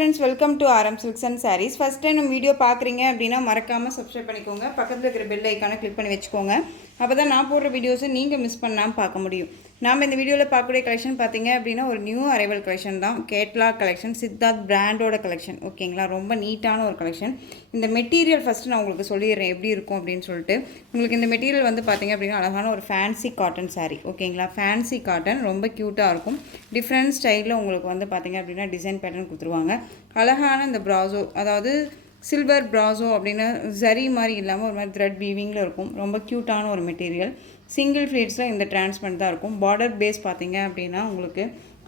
friends, welcome to RM Silks and Sarees. First time நம்ம video பார்க்குறீங்க அப்படின்னா மறக்காமல் சப்ஸ்கிரைப் பண்ணிக்கோங்க. பக்கத்தில் இருக்கிற பெல் ஐக்கானை கிளிக் பண்ணி வச்சுக்கோங்க. அப்போ தான் நான் போடுற வீடியோஸை நீங்கள் மிஸ் பண்ணாமல் பார்க்க முடியும். நாம் இந்த வீடியோவில் பார்க்கக்கூடிய கலெக்ஷன் பார்த்தீங்க அப்படின்னா ஒரு நியூ அரைவல் கலெக்ஷன் தான். கேட்லாக் கலெக்ஷன், சித்தார்த் பிராண்டோட கலெக்ஷன். ஓகேங்களா, ரொம்ப நீட்டான ஒரு கலெக்ஷன். இந்த மெட்டீரியல் ஃபஸ்ட்டு நான் உங்களுக்கு சொல்லிடுறேன் எப்படி இருக்கும் அப்படின்னு சொல்லிட்டு. உங்களுக்கு இந்த மெட்டீரியல் வந்து பார்த்தீங்க அப்படின்னா அழகான ஒரு ஃபேன்சி காட்டன் சாரீ. ஓகேங்களா, ஃபேன்சி காட்டன் ரொம்ப க்யூட்டாக இருக்கும். டிஃப்ரெண்ட் ஸ்டைலில் உங்களுக்கு வந்து பார்த்தீங்க அப்படின்னா டிசைன் பேட்டர்ன் கொடுத்துருவாங்க. அழகான இந்த ப்ராசோ, அதாவது சில்வர் ப்ராசோ அப்படின்னா ஜரி மாதிரி இல்லாமல் ஒரு மாதிரி த்ரெட் வீவிங்கில் இருக்கும். ரொம்ப க்யூட்டான ஒரு மெட்டீரியல். சிங்கிள் ஃப்ளீட்ஸில் இந்த டிரான்ஸ்பரண்ட் தான் இருக்கும். பார்டர் பேஸ் பார்த்தீங்க அப்படின்னா உங்களுக்கு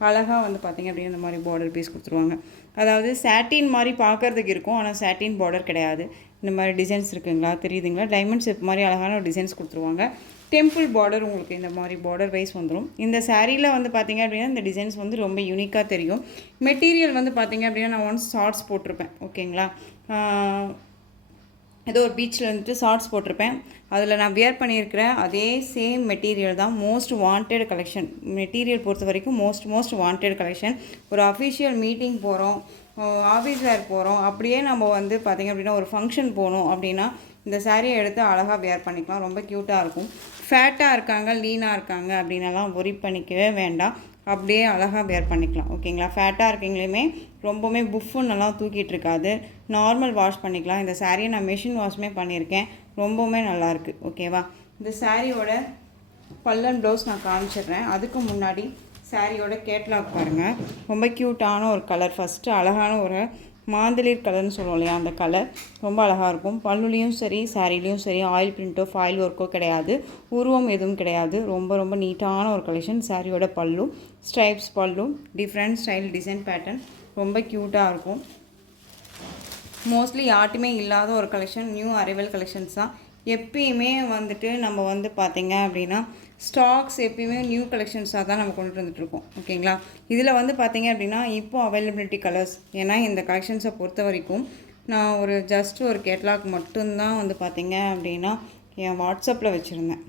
அழகாக வந்து பார்த்திங்க அப்படின்னா இந்த மாதிரி பார்டர் பேஸ் கொடுத்துருவாங்க. அதாவது சாட்டின் மாதிரி பார்க்குறதுக்கு இருக்கும், ஆனால் சாட்டின் பார்டர் கிடையாது. இந்த மாதிரி டிசைன்ஸ் இருக்குங்களா, தெரியுதுங்களா? டைமண்ட் ஷேப் மாதிரி அழகான ஒரு டிசைன்ஸ் கொடுத்துருவாங்க. டெம்பிள் பார்டர் உங்களுக்கு இந்த மாதிரி பார்டர் வைஸ் வந்துடும். இந்த சாரியில் வந்து பார்த்திங்க அப்படின்னா இந்த டிசைன்ஸ் வந்து ரொம்ப யூனிக்காக தெரியும். மெட்டீரியல் வந்து பார்த்திங்க அப்படின்னா நான் ஒன்ஸ் ஷார்ட்ஸ் போட்டிருப்பேன். ஓகேங்களா, ஏதோ ஒரு பீச்சில் வந்துட்டு ஷார்ட்ஸ் போட்டிருப்பேன். அதில் நான் வியர் பண்ணியிருக்கிற அதே சேம் மெட்டீரியல் தான். Most wanted collection. மெட்டீரியல் பொறுத்த வரைக்கும் மோஸ்ட் வாண்டட் கலெக்ஷன். ஒரு அஃபிஷியல் மீட்டிங் போகிறோம், ஆஃபீஸ் வேர் போகிறோம், அப்படியே நம்ம வந்து பார்த்திங்க அப்படின்னா ஒரு ஃபங்க்ஷன் போகணும் அப்படின்னா இந்த சாரியை எடுத்து அழகாக வியர் பண்ணிக்கலாம். ரொம்ப க்யூட்டாக இருக்கும். ஃபேட்டாக இருக்காங்க, லீனாக இருக்காங்க அப்படின்னலாம் ஒரி பண்ணிக்கவே வேண்டாம். அப்படியே அழகாக வியர் பண்ணிக்கலாம். ஓகேங்களா, ஃபேட்டாக இருக்கீங்களையுமே ரொம்பவுமே புஃபுன்னெல்லாம் தூக்கிட்டு இருக்காது. நார்மல் வாஷ் பண்ணிக்கலாம். இந்த சாரியை நான் மெஷின் வாஷ்மே பண்ணியிருக்கேன். ரொம்பவுமே நல்லாயிருக்கு. ஓகேவா, இந்த சாரியோட பல்லன் ப்ளவுஸ் நான் காமிச்சிடுறேன். அதுக்கு முன்னாடி சாரியோட கேட்லாக் பாருங்கள். ரொம்ப க்யூட்டான ஒரு கலர். ஃபஸ்ட்டு அழகான ஒரு மாந்தளிர் கலர்னு சொல்லுவோம் இல்லையா, அந்த கலர் ரொம்ப அழகாக இருக்கும். பல்லுலேயும் சரி சாரிலையும் சரி ஆயில் பிரிண்ட்டோ ஃபாயில் ஒர்க்கோ கிடையாது, உருவம் எதுவும் கிடையாது. ரொம்ப நீட்டான ஒரு கலெக்ஷன். சாரியோட பல்லு, ஸ்ட்ரைப்ஸ் பல்லு, டிஃப்ரெண்ட் ஸ்டைல் டிசைன் பேட்டர்ன் ரொம்ப க்யூட்டாக இருக்கும். மோஸ்ட்லி யார்ட்டுமே இல்லாத ஒரு கலெக்ஷன். நியூ அரைவல் கலெக்ஷன்ஸ் தான். எப்பயுமே வந்துட்டு நம்ம வந்து பார்த்திங்க அப்படின்னா ஸ்டாக்ஸ் எப்பயுமே நியூ கலெக்ஷன்ஸாக தான் நம்ம கொண்டுட்டு வந்துட்டுருக்கோம். ஓகேங்களா, இதில் வந்து பார்த்திங்க அப்படின்னா இப்போது அவைலபிலிட்டி கலர்ஸ். ஏன்னா இந்த கலெக்ஷன்ஸை பொறுத்த வரைக்கும் நான் ஒரு ஜஸ்ட் ஒரு கேட்லாக் மட்டும்தான் வந்து பார்த்திங்க அப்படின்னா என் வாட்ஸ்அப்பில் வச்சுருந்தேன்.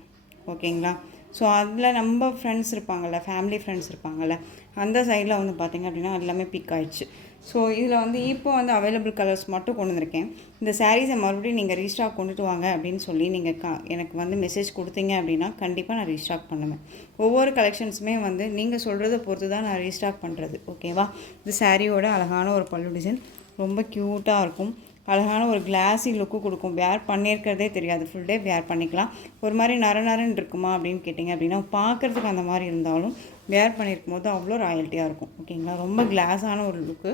ஓகேங்களா, ஸோ அதில் நம்ம ஃப்ரெண்ட்ஸ் இருப்பாங்கள்ல, ஃபேமிலி ஃப்ரெண்ட்ஸ் இருப்பாங்கள்ல, அந்த சைடில் வந்து பார்த்திங்க அப்படின்னா எல்லாமே பிக் ஆகிடுச்சு. ஸோ இதில் வந்து இப்போ வந்து அவைலபிள் கலர்ஸ் மட்டும் கொண்டு வந்திருக்கேன். இந்த சாரீஸை மறுபடியும் நீங்கள் ரீஸ்டாக் கொண்டுட்டு வாங்க அப்படின்னு சொல்லி நீங்கள் எனக்கு வந்து மெசேஜ் கொடுத்தீங்க அப்படின்னா கண்டிப்பாக நான் ரீஸ்டாக் பண்ணுவேன். ஒவ்வொரு கலெக்ஷன்ஸுமே வந்து நீங்கள் சொல்கிறத பொறுத்து தான் நான் ரீஸ்டாக் பண்ணுறது. ஓகேவா, இந்த சாரியோட அழகான ஒரு பல்லு டிசைன் ரொம்ப க்யூட்டாக இருக்கும். அழகான ஒரு கிளாஸி லுக்கு கொடுக்கும். வேர் பண்ணியிருக்கிறதே தெரியாது. ஃபுல் டே வேர் பண்ணிக்கலாம். ஒரு மாதிரி நரன்னு இருக்குமா அப்படின்னு கேட்டிங்க அப்படின்னா பார்க்குறதுக்கு அந்த மாதிரி இருந்தாலும் வேர் பண்ணியிருக்கும் போது அவ்வளோ ராயல்ட்டியாக இருக்கும். ஓகேங்களா, ரொம்ப கிளாஸான ஒரு லுக்கு.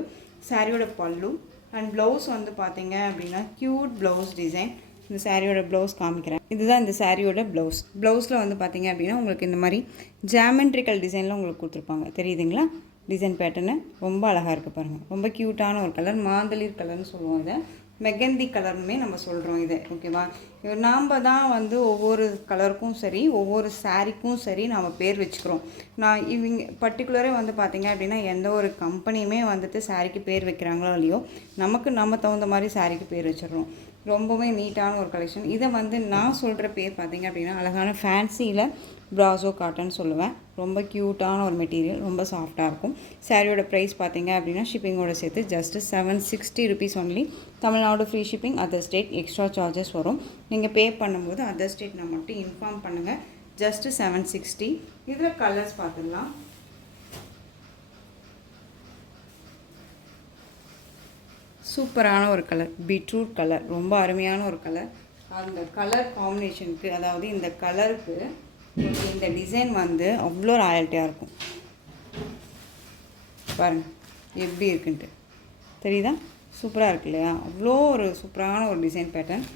சாரியோட பல்லு அண்ட் ப்ளவுஸ் வந்து பார்த்தீங்க அப்படின்னா க்யூட் ப்ளவுஸ் டிசைன். இந்த சாரியோட ப்ளவுஸ் காமிக்கிறேன். இதுதான் இந்த சாரியோட ப்ளவுஸ். ப்ளவுஸில் வந்து பார்த்தீங்க அப்படின்னா உங்களுக்கு இந்த மாதிரி ஜாமெண்ட்ரிக்கல் டிசைனில் உங்களுக்கு கொடுத்துருப்பாங்க. தெரியுதுங்களா, டிசைன் பேட்டர்னு ரொம்ப அழகாக இருக்குது பாருங்கள். ரொம்ப க்யூட்டான ஒரு கலர். மாந்தளிர் கலர்னு சொல்லுவோம். இதை மெகந்தி கலர்னுமே நம்ம சொல்கிறோம் இதை. ஓகேவா, நாம் தான் வந்து ஒவ்வொரு கலருக்கும் சரி ஒவ்வொரு சாரிக்கும் சரி நாம் பேர் வச்சுக்கிறோம். நான் இவங்க பர்டிகுலரே வந்து பார்த்திங்க அப்படின்னா எந்த ஒரு கம்பெனியுமே வந்துட்டு சாரிக்கு பேர் வைக்கிறாங்களோ இல்லையோ, நம்ம தகுந்த மாதிரி சாரிக்கு பேர் வச்சிடறோம். ரொம்பவே நீட்டான ஒரு கலெக்ஷன். இதை வந்து நான் சொல்கிற பேர் பார்த்திங்க அப்படின்னா அழகான ஃபேன்சியில் ப்ராசோ காட்டன் சொல்லுவேன். ரொம்ப க்யூட்டான ஒரு மெட்டீரியல், ரொம்ப சாஃப்டாக இருக்கும். சாரியோட ப்ரைஸ் பார்த்திங்க அப்படின்னா ஷிப்பிங்கோட சேர்த்து just 760 rupees only. Tamil Nadu free shipping. Other state extra charges வரும். நீங்கள் பே பண்ணும்போது அதர் ஸ்டேட் நான் மட்டும் இன்ஃபார்ம் பண்ணுங்கள். ஜஸ்ட்டு 760. இதில் கலர்ஸ் பார்த்துடலாம். சூப்பரான ஒரு கலர், பீட்ரூட் கலர். ரொம்ப அருமையான ஒரு கலர். அந்த கலர் காம்பினேஷனுக்கு, அதாவது இந்த கலருக்கு இந்த டிசைன் வந்து அவ்வளோ ராயல்ட்டியாக இருக்கும். பாருங்கள் எப்படி இருக்குன்ட்டு தெரியுதா? சூப்பராக இருக்கு இல்லையா? அவ்வளோ ஒரு சூப்பரான ஒரு டிசைன் பேட்டர்ன்.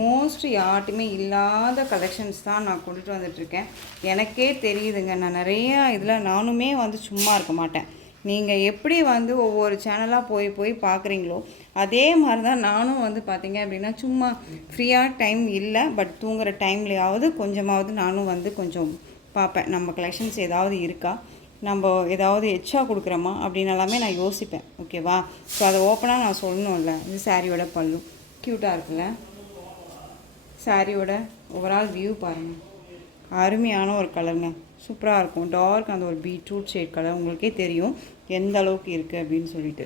மோஸ்ட் யார்ட்டுமே இல்லாத கலெக்ஷன்ஸ் தான் நான் கொண்டுட்டு வந்துட்டுருக்கேன். எனக்கே தெரியுதுங்க. நான் நிறையா இதில் நானுமே வந்து சும்மா இருக்க மாட்டேன். நீங்கள் எப்படி வந்து ஒவ்வொரு சேனலாக போய் பார்க்குறீங்களோ அதே மாதிரி தான் நானும் வந்து பார்த்திங்க அப்படின்னா சும்மா ஃப்ரீயாக டைம் இல்லை, பட் தூங்குகிற டைம்லையாவது கொஞ்சமாவது நானும் வந்து கொஞ்சம் பார்ப்பேன். நம்ம கலெக்ஷன்ஸ் ஏதாவது இருக்கா, நம்ம ஏதாவது எக்ஸ்ட்ரா கொடுக்குறோமா அப்படின்னு எல்லாமே நான் யோசிப்பேன். ஓகேவா, ஸோ அதை ஓப்பனாக நான் சொல்லணும்ல. இது சாரியோட பல்லு க்யூட்டாக இருக்குல்ல. சாரியோட ஓவரால் வியூ பாருங்கள். அருமையான ஒரு கலருங்க. சூப்பராக இருக்கும். டார்க் அந்த ஒரு பீட்ரூட் ஷேட் கலர். உங்களுக்கே தெரியும் எந்த அளவுக்கு இருக்குது அப்படின்னு சொல்லிட்டு.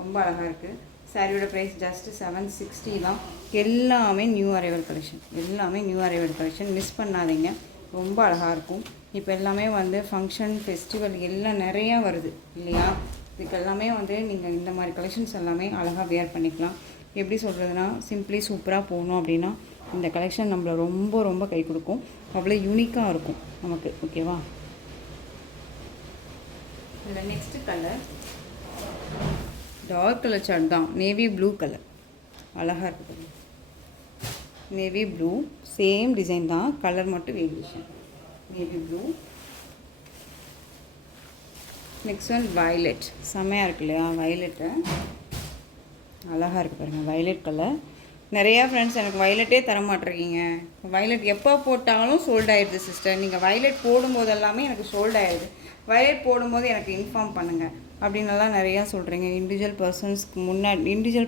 ரொம்ப அழகாக இருக்குது. சாரியோட ப்ரைஸ் ஜஸ்ட்டு 760 தான். எல்லாமே நியூ அரைவல் கலெக்ஷன், எல்லாமே நியூ அரைவல் கலெக்ஷன், மிஸ் பண்ணாதீங்க. ரொம்ப அழகாக இருக்கும். இப்போ எல்லாமே வந்து ஃபங்க்ஷன் ஃபெஸ்டிவல் எல்லாம் நிறையா வருது இல்லையா? இதுக்கு எல்லாமே வந்து நீங்கள் இந்த மாதிரி கலெக்ஷன்ஸ் எல்லாமே அழகாக வேர் பண்ணிக்கலாம். எப்படி சொல்கிறதுனா, சிம்பிளி சூப்பராக போகணும் அப்படின்னா இந்த கலெக்ஷன் நம்மளை ரொம்ப ரொம்ப கை கொடுக்கும். அவ்வளோ யூனிக்காக இருக்கும் நமக்கு. ஓகேவா? இதில் next colour dark colour chart தான், நேவி ப்ளூ கலர். அழகாக இருக்குது. நேவி ப்ளூ சேம் டிசைன் தான், கலர் மட்டும் variation. Navy blue. Next one violet. செம்மையாக இருக்கு இல்லையா? வயலட்டு அழகாக இருக்குது பாருங்கள். Violet colour. நிறையா ஃப்ரெண்ட்ஸ் எனக்கு வயலட்டே தர மாட்டேருக்கீங்க. வயலட் எப்போ போட்டாலும் சோல்ட் ஆகிடுது சிஸ்டர். நீங்கள் வயலட் போடும்போது எல்லாமே எனக்கு சோல்ட் ஆகிடுது. வயலட் போடும்போது எனக்கு இன்ஃபார்ம் பண்ணுங்கள் அப்படின்னலாம் நிறையா சொல்கிறீங்க. இண்டிவிஜுவல்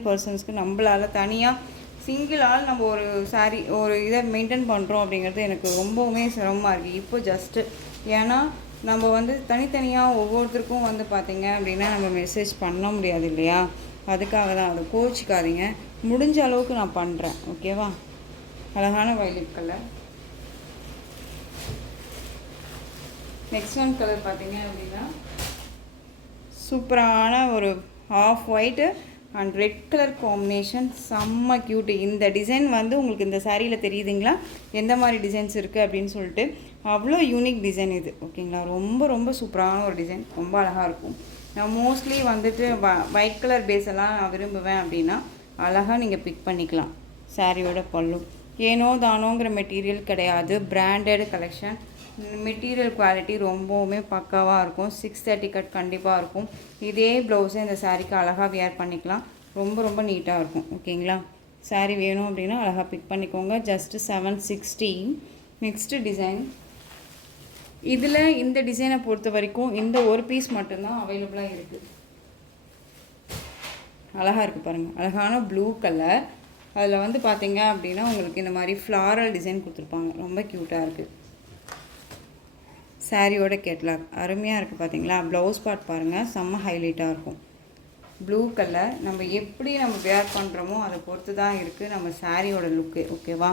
பர்சன்ஸ்க்கு நம்மளால் தனியாக சிங்கிள் ஆள் நம்ம ஒரு சாரீ ஒரு இதை மெயின்டைன் பண்ணுறோம் அப்படிங்கிறது எனக்கு ரொம்பவுமே சிரமமாக இருக்குது இப்போ ஜஸ்ட்டு. ஏன்னா நம்ம வந்து தனித்தனியாக ஒவ்வொருத்தருக்கும் வந்து பார்த்திங்க அப்படின்னா நம்ம மெசேஜ் பண்ண முடியாது இல்லையா? அதுக்காக தான். அதை கோச்சிக்காதீங்க. முடிஞ்ச அளவுக்கு நான் பண்ணுறேன். ஓகேவா? அழகான violet colour. Next one colour பார்த்தீங்க அப்படின்னா சூப்பரான ஒரு of white and red colour combination. செம்ம க்யூட்டு. இந்த டிசைன் வந்து உங்களுக்கு இந்த சாரியில் தெரியுதுங்களா எந்த மாதிரி டிசைன்ஸ் இருக்குது அப்படின்னு சொல்லிட்டு? அவ்வளோ யூனிக் டிசைன் இது. ஓகேங்களா? ரொம்ப ரொம்ப சூப்பரான ஒரு டிசைன். ரொம்ப அழகாக இருக்கும். நான் மோஸ்ட்லி வந்துட்டு ஒயிட் கலர் பேஸ் எல்லாம் நான் விரும்புவேன் அப்படின்னா அழகாக நீங்கள் பிக் பண்ணிக்கலாம். சாரியோட பல்லு ஏனோ தானோங்கிற மெட்டீரியல் கிடையாது. Branded collection. மெட்டீரியல் குவாலிட்டி ரொம்பவுமே பக்காவாக இருக்கும். 630 கட் கண்டிப்பாக இருக்கும். இதே ப்ளவுஸை இந்த சாரீக்கு அழகாக வியர் பண்ணிக்கலாம். ரொம்ப ரொம்ப நீட்டாக இருக்கும். ஓகேங்களா? சாரீ வேணும் அப்படின்னா அழகாக பிக் பண்ணிக்கோங்க. ஜஸ்ட்டு 760. Next design. இதில் இந்த டிசைனை பொறுத்த வரைக்கும் இந்த ஒரு பீஸ் மட்டும்தான் அவைலபிளாக இருக்குது. அழகாக இருக்குது பாருங்கள். அழகான ப்ளூ கலர். அதில் வந்து பார்த்திங்க அப்படின்னா உங்களுக்கு இந்த மாதிரி ஃப்ளாரல் டிசைன் கொடுத்துருப்பாங்க. ரொம்ப க்யூட்டாக இருக்குது. சாரியோட கேட்லாக் அருமையாக இருக்குது பார்த்தீங்களா? ப்ளவுஸ் பார்ட் பாருங்கள், செம்ம ஹைலைட்டாக இருக்கும். Blue colour. நம்ம எப்படி நம்ம வேர் பண்ணுறோமோ அதை பொறுத்து தான் இருக்குது நம்ம சாரியோட லுக்கு. ஓகேவா?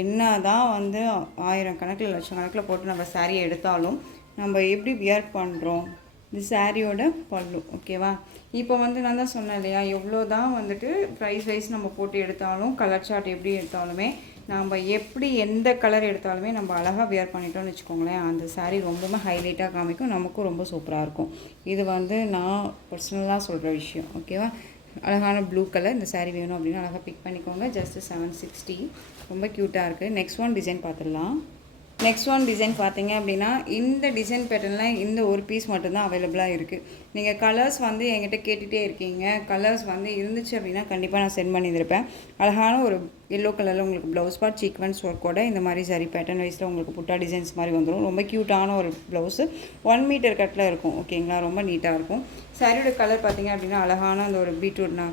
என்ன தான் வந்து 1000 கணக்கில் லட்சம் கணக்கில் போட்டு நம்ம சாரியை எடுத்தாலும் நம்ம எப்படி வியர் பண்ணுறோம், இது சாரியோட பல்லு. ஓகேவா? இப்போ வந்து நான் தான் சொன்னேன் இல்லையா, எவ்வளோ தான் வந்துட்டு ப்ரைஸ் வைஸ் நம்ம போட்டு எடுத்தாலும் கலர் சார்ட் எப்படி எடுத்தாலுமே நம்ம எப்படி எந்த கலர் எடுத்தாலுமே நம்ம அழகாக வியர் பண்ணிட்டோம்னு வச்சுக்கோங்களேன், அந்த சாரீ ரொம்பவுமே ஹைலைட்டாக காமிக்கும். நமக்கும் ரொம்ப சூப்பராக இருக்கும். இது வந்து நான் பர்சனலாக சொல்கிற விஷயம். ஓகேவா? அழகான ப்ளூ கலர். இந்த சாரீ வேணும் அப்படின்னா அழகாக பிக் பண்ணிக்கோங்க. ஜஸ்ட்டு 760. ரொம்ப க்யூட்டாக இருக்குது. நெக்ஸ்ட் ஒன் டிசைன் பார்த்துடலாம். நெக்ஸ்ட் ஒன் டிசைன் பார்த்தீங்க அப்படின்னா இந்த டிசைன் பேட்டர்னில் இந்த ஒரு பீஸ் மட்டும்தான் அவைலபிளாக இருக்குது. நீங்கள் கலர்ஸ் வந்து என்கிட்ட கேட்டுகிட்டே இருக்கீங்க. கலர்ஸ் வந்து இருந்துச்சு அப்படின்னா கண்டிப்பாக நான் சென்ட் பண்ணியிருப்பேன். அழகான ஒரு எல்லோ கலரில் உங்களுக்கு ப்ளவுஸ் பார்ட் சீக்வன்ஸ் ஒர்க்கோட இந்த மாதிரி சாரி பேட்டர்ன் வைஸில் உங்களுக்கு புட்டா டிசைன்ஸ் மாதிரி வந்துடும். ரொம்ப க்யூட்டான ஒரு ப்ளவுஸு. 1 மீட்டர் கட்டில் இருக்கும். ஓகேங்களா? ரொம்ப நீட்டாக இருக்கும். சாரியோட கலர் பார்த்தீங்க அப்படின்னா அழகான அந்த ஒரு பீட்ரூட்னா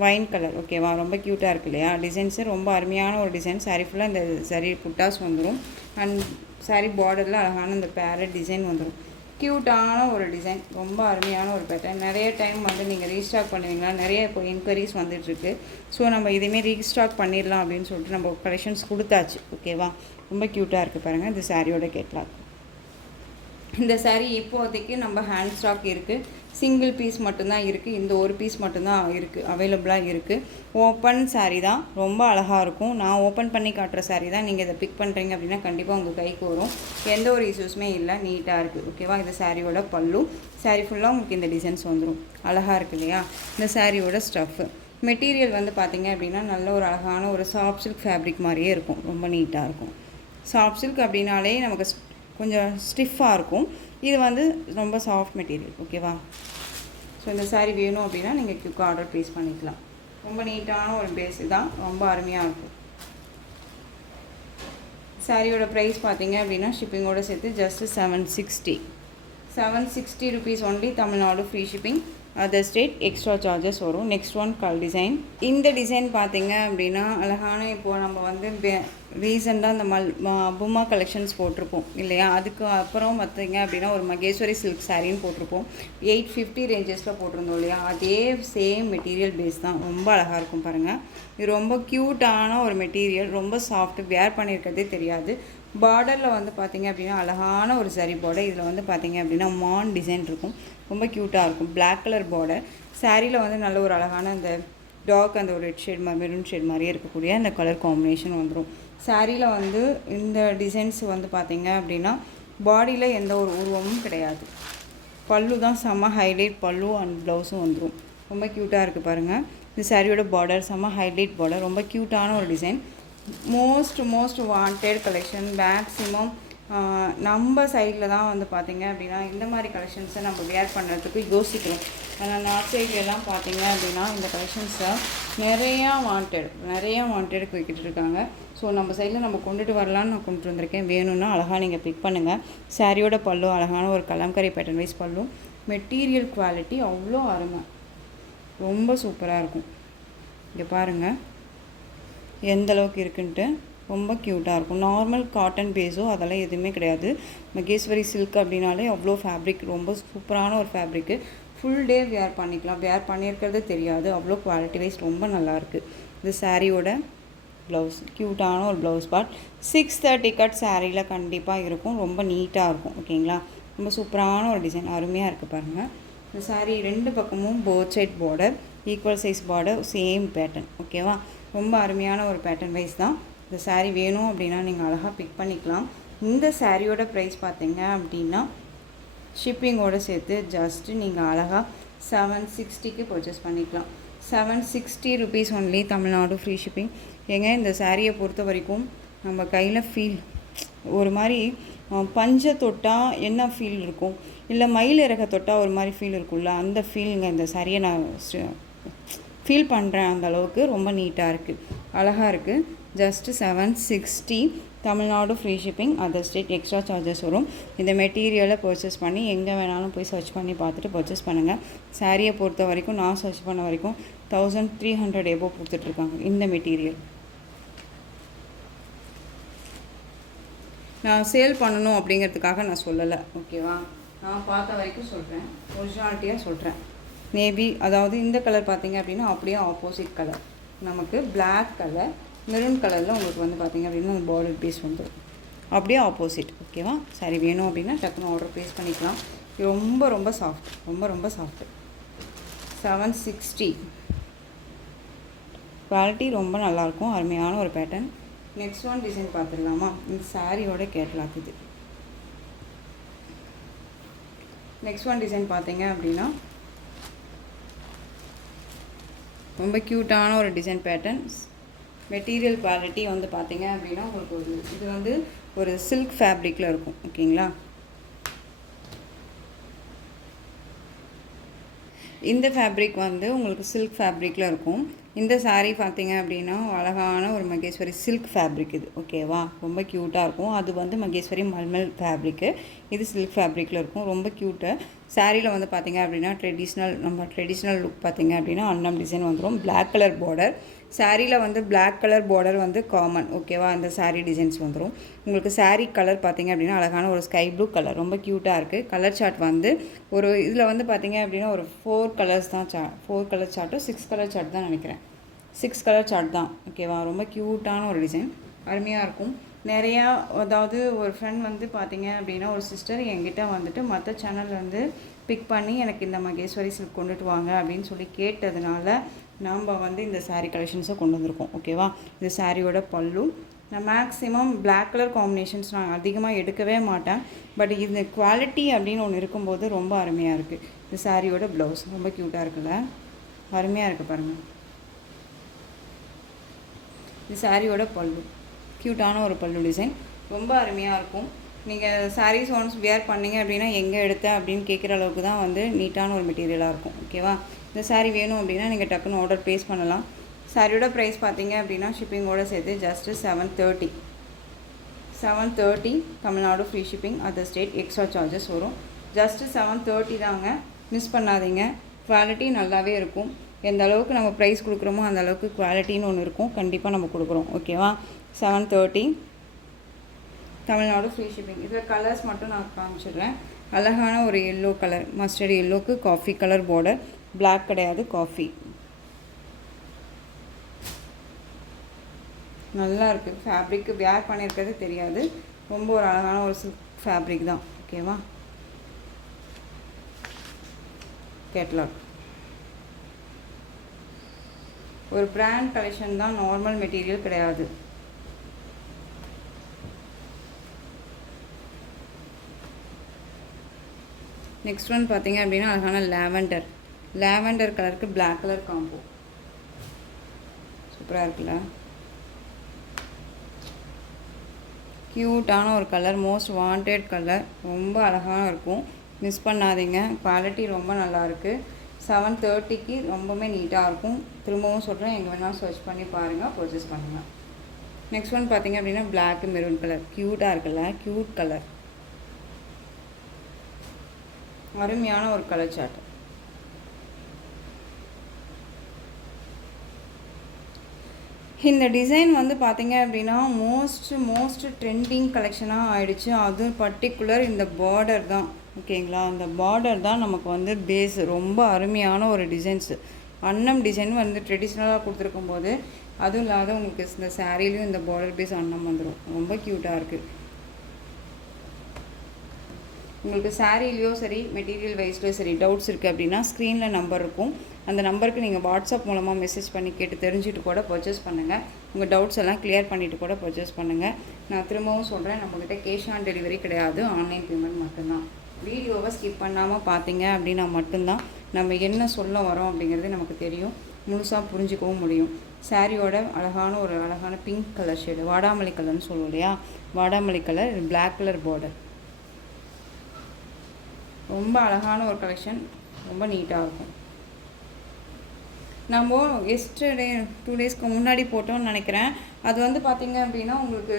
வைன் கலர். ஓகேவா? ரொம்ப க்யூட்டாக இருக்குது இல்லையா? டிசைன்ஸு ரொம்ப அருமையான ஒரு டிசைன். சாரி ஃபுல்லாக இந்த சாரி புட்டாஸ் வந்துடும். அண்ட் சாரி பார்டரில் அழகான இந்த பேரட் டிசைன் வந்துடும். க்யூட்டான ஒரு டிசைன். ரொம்ப அருமையான ஒரு பேட்டர்ன். நிறைய டைம் வந்து நீங்கள் ரீஸ்டாக் பண்ணுவீங்களா? நிறைய இப்போ என்கொயரிஸ் வந்துட்டுருக்கு. ஸோ நம்ம இதுவுமே ரீஸ்டாக் பண்ணிடலாம் அப்படின்னு சொல்லிட்டு நம்ம கலெக்ஷன்ஸ் கொடுத்தாச்சு. ஓகேவா? ரொம்ப க்யூட்டாக இருக்குது பாருங்கள். இந்த சாரியோட கேட்லாக். இந்த சாரீ இப்போதைக்கு நம்ம ஹேண்ட் ஸ்டாக் இருக்குது. சிங்கிள் பீஸ் மட்டும்தான் இருக்குது. இந்த ஒரு பீஸ் மட்டும்தான் இருக்குது, அவைலபிளாக இருக்குது. ஓப்பன் சாரீ தான். ரொம்ப அழகாக இருக்கும். நான் ஓப்பன் பண்ணி காட்டுற சாரீ தான். நீங்கள் இதை பிக் பண்ணுறீங்க அப்படின்னா கண்டிப்பாக உங்கள் கைக்கு வரும். எந்த ஒரு இஷ்யூஸுமே இல்லை. நீட்டாக இருக்குது. ஓகேவா? இந்த சாரியோட பல்லு. சாரீ ஃபுல்லாக உங்களுக்கு இந்த டிசைன்ஸ் வந்துடும். அழகாக இருக்குது இல்லையா? இந்த சாரியோட ஸ்டஃப்பு. மெட்டீரியல் வந்து பார்த்திங்க அப்படின்னா நல்ல ஒரு அழகான ஒரு சாஃப்ட் சில்க் ஃபேப்ரிக் மாதிரியே இருக்கும். ரொம்ப நீட்டாக இருக்கும். சாஃப்ட் சில்க் அப்படின்னாலே நமக்கு கொஞ்சம் ஸ்டிஃபாக இருக்கும். இது வந்து ரொம்ப சாஃப்ட் மெட்டீரியல். ஓகேவா? ஸோ இந்த சாரீ வேணும் அப்படின்னா நீங்கள் குயிக்காக ஆர்டர் ப்ளேஸ் பண்ணிக்கலாம். ரொம்ப நீட்டான ஒரு பேஸ் தான். ரொம்ப அருமையாக இருக்கும். சாரியோட ப்ரைஸ் பார்த்தீங்க அப்படின்னா ஷிப்பிங்கோடு சேர்த்து just 760 rupees only. Tamil Nadu free shipping. Other state extra charges வரும். நெக்ஸ்ட் ஒன் கல் டிசைன். இந்த டிசைன் பார்த்தீங்க அப்படின்னா அழகான இப்போது நம்ம வந்து ரீசெண்டாக இந்த புமா கலெக்ஷன்ஸ் போட்டிருப்போம் இல்லையா, அதுக்கு அப்புறம் பார்த்தீங்க அப்படின்னா ஒரு மகேஸ்வரி சில்க் சாரின்னு போட்டிருப்போம். 850 ரேஞ்சஸில் போட்டிருந்தோம் இல்லையா, அதே சேம் மெட்டீரியல் பேஸ் தான். ரொம்ப அழகாக இருக்கும் பாருங்கள். இது ரொம்ப க்யூட்டான ஒரு மெட்டீரியல், ரொம்ப சாஃப்ட், வேர் பண்ணியிருக்கிறதே தெரியாது. பார்டரில் வந்து பார்த்திங்க அப்படின்னா அழகான ஒரு சரி பார்டர். இதில் வந்து பார்த்திங்க அப்படின்னா மான் டிசைன் இருக்கும், ரொம்ப க்யூட்டாக இருக்கும். Black colour border. சாரியில் வந்து நல்ல ஒரு அழகான அந்த டார்க் அந்த ஒரு ரெட் ஷேட் மாதிரி மெரூன் ஷேட் மாதிரியே இருக்கக்கூடிய அந்த கலர் காம்பினேஷன் வந்துடும். சாரியில் வந்து இந்த டிசைன்ஸ் வந்து பார்த்திங்க அப்படின்னா பாடியில் எந்த ஒரு உருவமும் கிடையாது. பல்லு தான் செம்ம ஹைலைட், பல்லு அண்ட் ப்ளவுஸும் வந்துடும். ரொம்ப க்யூட்டாக இருக்குது பாருங்கள். இந்த சாரியோட பார்டர் செம்ம ஹைலைட் பார்டர், ரொம்ப க்யூட்டான ஒரு design. Most wanted collection. Maximum நம்ம சைடில் தான் வந்து பார்த்திங்க அப்படின்னா இந்த மாதிரி கலெக்ஷன்ஸை நம்ம வேர் பண்ணுறதுக்கு யோசிக்கிறோம். ஆனால் நார்த் சைட்லலாம் பார்த்திங்க அப்படின்னா இந்த கலெக்ஷன்ஸை நிறையா வாண்டடுக்கு வைக்கிட்டு இருக்காங்க. ஸோ நம்ம சைடில் நம்ம கொண்டுட்டு வரலான்னு நான் கொண்டுட்டு வந்திருக்கேன். வேணும்னா அழகாக நீங்கள் பிக் பண்ணுங்கள். சாரியோட பல்லு அழகான ஒரு கலம்கரி பேட்டர்ன் வைஸ் பல்லு. மெட்டீரியல் குவாலிட்டி அவ்வளோ அருமை, ரொம்ப சூப்பராக இருக்கும். இங்கே பாருங்கள் எந்த அளவுக்கு இருக்குன்ட்டு, ரொம்ப க்யூட்டாக இருக்கும். நார்மல் காட்டன் பேஸோ அதெல்லாம் எதுவுமே கிடையாது. மகேஸ்வரி சில்க் அப்படின்னாலே அவ்வளோ ஃபேப்ரிக், ரொம்ப சூப்பரான ஒரு ஃபேப்ரிக்கு. ஃபுல் டே வேர் பண்ணிக்கலாம், வேர் பண்ணியிருக்கிறது தெரியாது, அவ்வளோ குவாலிட்டி வைஸ் ரொம்ப நல்லாயிருக்கு. இது சாரியோட ப்ளவுஸ், க்யூட்டான ஒரு ப்ளவுஸ் பார்ட். 630 கட் சாரியில் கண்டிப்பாக இருக்கும், ரொம்ப நீட்டாக இருக்கும். ஓகேங்களா, ரொம்ப சூப்பரான ஒரு டிசைன், அருமையாக இருக்குது பாருங்கள். இந்த சாரீ ரெண்டு பக்கமும் both side border, equal size border, same pattern. ஓகேவா, ரொம்ப அருமையான ஒரு பேட்டர்ன் வைஸ் தான். இந்த சாரீ வேணும் அப்படின்னா நீங்கள் அழகாக பிக் பண்ணிக்கலாம். இந்த சாரியோட ப்ரைஸ் பார்த்தீங்க அப்படின்னா ஷிப்பிங்கோடு சேர்த்து ஜஸ்ட்டு நீங்கள் அழகாக 760க்கு பர்ச்சேஸ் பண்ணிக்கலாம். 760 rupees only, Tamil Nadu free shipping. ஏங்க இந்த சாரியை பொறுத்த வரைக்கும் நம்ம கையில் ஃபீல் ஒரு மாதிரி பஞ்சை தொட்டால் என்ன ஃபீல் இருக்கும், இல்லை மயில் இறக்க தொட்டால் ஒரு மாதிரி ஃபீல் இருக்கும்ல, அந்த ஃபீலுங்க இந்த சாரியை நான் ஃபீல் பண்ணுறேன். அந்த அளவுக்கு ரொம்ப நீட்டாக இருக்குது, அழகாக இருக்குது. Just 760, Tamil Nadu free shipping, other state extra charges வரும். இந்த மெட்டீரியலை பர்ச்சேஸ் பண்ணி எங்கே வேணாலும் போய் சர்ச் பண்ணி பார்த்துட்டு பர்ச்சேஸ் பண்ணுங்கள். சாரியை பொறுத்த வரைக்கும் நான் சர்ச் பண்ண வரைக்கும் 1300 எபோ கொடுத்துட்ருக்காங்க இந்த மெட்டீரியல். நான் சேல் பண்ணணும் அப்படிங்கிறதுக்காக நான் சொல்லலை, ஓகேவா, நான் பார்த்த வரைக்கும் சொல்கிறேன், ஒரிஜினாலிட்டியாக சொல்கிறேன். மேபி அதாவது இந்த கலர் பார்த்திங்க அப்படின்னா அப்படியே ஆப்போசிட் கலர், நமக்கு பிளாக் கலர் மெரூன் கலரில் உங்களுக்கு வந்து பார்த்திங்க அப்படின்னா அந்த பார்டர் பீஸ் வந்துடும், அப்படியே ஆப்போசிட். ஓகேவா, சரி வேணும் அப்படின்னா டக்குன்னு ஆர்டர் ப்ளேஸ் பண்ணிக்கலாம். ரொம்ப சாஃப்ட், ரொம்ப சாஃப்ட். 760 குவாலிட்டி ரொம்ப நல்லாயிருக்கும், அருமையான ஒரு பேட்டர்ன். நெக்ஸ்ட் ஒன் டிசைன் பார்த்துடலாமா. இந்த சாரியோட கேட்லாக் இது. நெக்ஸ்ட் ஒன் டிசைன் பார்த்தீங்க அப்படின்னா ரொம்ப க்யூட்டான ஒரு டிசைன் பேட்டர்ன்ஸ். மெட்டீரியல் குவாலிட்டி வந்து பார்த்திங்க அப்படின்னா உங்களுக்கு இது வந்து ஒரு சில்க் ஃபேப்ரிக்கில் இருக்கும். ஓகேங்களா, இந்த ஃபேப்ரிக் வந்து உங்களுக்கு சில்க் ஃபேப்ரிக்கில் இருக்கும். இந்த சாரீ பார்த்திங்க அப்படின்னா அழகான ஒரு மகேஸ்வரி சில்க் ஃபேப்ரிக் இது. ஓகேவா, ரொம்ப க்யூட்டாக இருக்கும். அது வந்து மகேஸ்வரி மல்மல் ஃபேப்ரிக்கு, இது சில்க் ஃபேப்ரிக்கில் இருக்கும், ரொம்ப க்யூட்டு. சாரியில் வந்து பார்த்திங்க அப்படின்னா ட்ரெடிஷ்னல் லுக் பார்த்திங்க அப்படின்னா அன்னம் டிசைன் வந்துடும். Black colour border. சாரியில் வந்து பிளாக் கலர் பார்டர் வந்து காமன். ஓகேவா, அந்த சாரீ டிசைன்ஸ் வந்துடும். உங்களுக்கு சாரீ கலர் பார்த்திங்க அப்படின்னா அழகான ஒரு ஸ்கை ப்ளூ கலர், ரொம்ப க்யூட்டாக இருக்குது. கலர் சார்ட் வந்து ஒரு இதில் வந்து பார்த்திங்க அப்படின்னா ஒரு 4 கலர்ஸ் தான் 4 கலர் சார்ட்டும் 6 கலர் சார்ட் தான் நினைக்கிறேன். 6 கலர் சார்ட் தான். ஓகேவா, ரொம்ப க்யூட்டான ஒரு டிசைன், அருமையாக இருக்கும். நிறையா அதாவது ஒரு ஃப்ரெண்ட் வந்து பார்த்திங்க அப்படின்னா ஒரு சிஸ்டர் என்கிட்ட வந்துட்டு மற்ற சேனல் வந்து பிக் பண்ணி எனக்கு இந்த மகேஸ்வரி சில்க் கொண்டுட்டு வாங்க அப்படின்னு சொல்லி கேட்டதுனால நம்ம வந்து இந்த சாரீ கலெக்ஷன்ஸை கொண்டு வந்திருக்கோம். ஓகேவா, இந்த சாரியோட பல்லு. நான் மேக்ஸிமம் பிளாக் கலர் காம்பினேஷன்ஸ் நான் அதிகமாக எடுக்கவே மாட்டேன். பட் இந்த குவாலிட்டி அப்படின்னு ஒன்று இருக்கும்போது ரொம்ப அருமையாக இருக்குது. இந்த சாரியோட ப்ளவுஸ் ரொம்ப க்யூட்டாக இருக்குல்ல, அருமையாக இருக்குது பாருங்கள். இந்த சாரியோட பல்லு க்யூட்டான ஒரு பல்லு டிசைன், ரொம்ப அருமையாக இருக்கும். நீங்கள் சாரீஸ் ஒன்ஸ் வேர் பண்ணிங்க அப்படின்னா எங்கே எடுத்த அப்படின்னு கேட்குற அளவுக்கு தான் வந்து நீட்டான ஒரு மெட்டீரியலாக இருக்கும். ஓகேவா, இந்த சாரீ வேணும் அப்படின்னா நீங்கள் டக்குன்னு ஆர்டர் ப்ளேஸ் பண்ணலாம். சாரியோட ப்ரைஸ் பார்த்தீங்க அப்படின்னா ஷிப்பிங்கோடு சேர்த்து just 730 Tamil Nadu free shipping, other state extra charges வரும். ஜஸ்ட்டு 730 தாங்க, மிஸ் பண்ணாதீங்க. குவாலிட்டி நல்லாவே இருக்கும். எந்த அளவுக்கு நம்ம ப்ரைஸ் கொடுக்குறோமோ அந்த அளவுக்கு குவாலிட்டின்னு ஒன்று இருக்கும், கண்டிப்பாக நம்ம கொடுக்குறோம். ஓகேவா? 730 தமிழ்நாடு ஃப்ரீ ஷிப்பிங். இதில் கலர்ஸ் மட்டும் நான் காமிச்சிடுறேன். அழகான ஒரு yellow colour, mustard எல்லோக்கு coffee colour border, black கிடையாது, காஃபி. நல்லா இருக்குது ஃபேப்ரிக்கு. வேர் பண்ணியிருக்கிறது தெரியாது, ரொம்ப ஒரு அழகான ஒரு சில்க் ஃபேப்ரிக் தான். ஓகேவா? கேட்லாக் ஒரு பிராண்ட் கலெக்ஷன் தான், நார்மல் மெட்டீரியல் கிடையாது. நெக்ஸ்ட் ஒன் பார்த்தீங்க அப்படின்னா அழகான லேவெண்டர் கலருக்கு பிளாக் கலர் காம்போ. சூப்பராக இருக்குல்ல? க்யூட்டான ஒரு கலர், மோஸ்ட் வாண்டட் கலர், ரொம்ப அழகாக இருக்கும், மிஸ் பண்ணாதீங்க. குவாலிட்டி ரொம்ப நல்லாயிருக்கு. 730க்கு ரொம்பவுமே நீட்டாக இருக்கும். திரும்பவும் சொல்கிறேன், எங்கே வேணாலும் சர்ச் பண்ணி பாருங்கள், பர்ச்சேஸ் பண்ணுங்கள். நெக்ஸ்ட் ஒன் பார்த்தீங்க அப்படின்னா பிளாக் மெரூன் கலர், க்யூட்டாக இருக்குல்ல? க்யூட் கலர், அருமையான ஒரு கலர் சார்ட். இந்த டிசைன் வந்து பார்த்தீங்க அப்படின்னா மோஸ்ட் ட்ரெண்டிங் கலெக்ஷனாக ஆயிடுச்சு. அதுவும் பர்டிகுலர் இந்த பார்டர் தான். ஓகேங்களா? அந்த பார்டர் தான் நமக்கு வந்து பேஸ். ரொம்ப அருமையான ஒரு டிசைன்ஸு. அன்னம் டிசைன் வந்து ட்ரெடிஷ்னலாக கொடுத்துருக்கும் போது, அதுவும் இல்லாத உங்களுக்கு இந்த சாரீலையும் இந்த பார்டர் பேஸ் அன்னம் வந்துடும். ரொம்ப க்யூட்டாக இருக்குது. உங்களுக்கு சாரீலையோ சரி, மெட்டீரியல் வைஸ்லையோ சரி டவுட்ஸ் இருக்குது அப்படின்னா ஸ்க்ரீனில் நம்பர் இருக்கும். அந்த நம்பருக்கு நீங்கள் வாட்ஸ்அப் மூலமாக மெசேஜ் பண்ணி கேட்டு தெரிஞ்சுட்டு கூட பர்ச்சேஸ் பண்ணுங்கள். உங்கள் டவுட்ஸ் எல்லாம் கிளியர் பண்ணிவிட்டு கூட பர்ச்சேஸ் பண்ணுங்கள். நான் திரும்பவும் சொல்கிறேன், நம்மக்கிட்ட கேஷ் ஆன் டெலிவரி கிடையாது, ஆன்லைன் பேமெண்ட் மட்டும்தான். வீடியோவை ஸ்கிப் பண்ணாமல் பார்த்தீங்க அப்படின்னா மட்டும்தான் நம்ம என்ன சொல்ல வரோம் அப்படிங்கிறது நமக்கு தெரியும், முழுசாக புரிஞ்சிக்கவும் முடியும். சாரியோட அழகான பிங்க் கலர் ஷேடு, வாடாமல்லி கலர்னு சொல்லுவோம் இல்லையா? வாடாமல்லி கலர், பிளாக் கலர் பார்டர். ரொம்ப அழகான ஒரு கலெக்ஷன், ரொம்ப நீட்டாக இருக்கும். நம்ம எஸ்டர்டே 2 டேஸ்க்கு முன்னாடி போட்டோம்னு நினைக்கிறேன். அது வந்து பார்த்திங்க அப்படின்னா உங்களுக்கு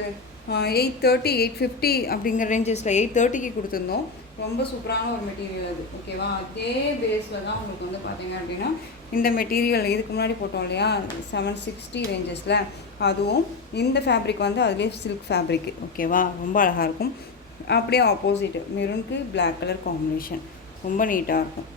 830 850 அப்படிங்கிற ரேஞ்சஸில் 830க்கு கொடுத்துருந்தோம். ரொம்ப சூப்பரான ஒரு மெட்டீரியல் அது. ஓகேவா? அதே பேஸில் தான் உங்களுக்கு வந்து பார்த்திங்க அப்படின்னா இந்த மெட்டீரியல் இதுக்கு முன்னாடி போட்டோம் இல்லையா 760 ரேஞ்சஸில், அதுவும் இந்த ஃபேப்ரிக் வந்து அதுலேயே சில்க் ஃபேப்ரிக். ஓகேவா? ரொம்ப அழகாக இருக்கும். அப்படியே ஆப்போசிட் மெரூனுக்கு பிளாக் கலர் காம்பினேஷன், ரொம்ப நீட்டாக இருக்கும்.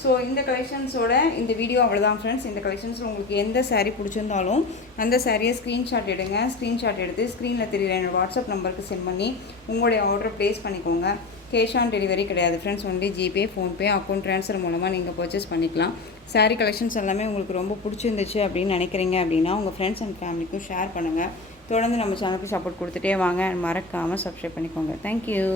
ஸோ இந்த கலெக்ஷன்ஸோட இந்த வீடியோ அவ்வளோதான் ஃப்ரெண்ட்ஸ். இந்த கலெக்ஷன்ஸில் உங்களுக்கு எந்த சாரீ பிடிச்சிருந்தாலும் அந்த சாரியை ஸ்க்ரீன்ஷாட் எடுங்க. ஸ்க்ரீன்ஷாட் எடுத்து ஸ்க்ரீனில் தெரியுற என்னோடய வாட்ஸ்அப் நம்பருக்கு சென்ட் பண்ணி உங்களுடைய ஆர்டர் ப்ளேஸ் பண்ணிக்கோங்க. கேஷ் ஆன் டெலிவரி கிடையாது friends, only GPay, PhonePe, account transfer மூலமாக நீங்கள் பர்ச்சேஸ் பண்ணிக்கலாம். சாரீ கலெக்ஷன்ஸ் எல்லாமே உங்களுக்கு ரொம்ப பிடிச்சிருந்துச்சு அப்படின்னு நினைக்கிறீங்க அப்படின்னா உங்கள் ஃப்ரெண்ட்ஸ் அண்ட் ஃபேமிலிக்கும் ஷேர் பண்ணுங்கள். தொடர்ந்து நம்ம சேனலுக்கு சப்போர்ட் கொடுத்துட்டே வாங்க. மறக்காமல் சப்ஸ்கிரைப் பண்ணிக்கோங்க. தேங்க்யூ.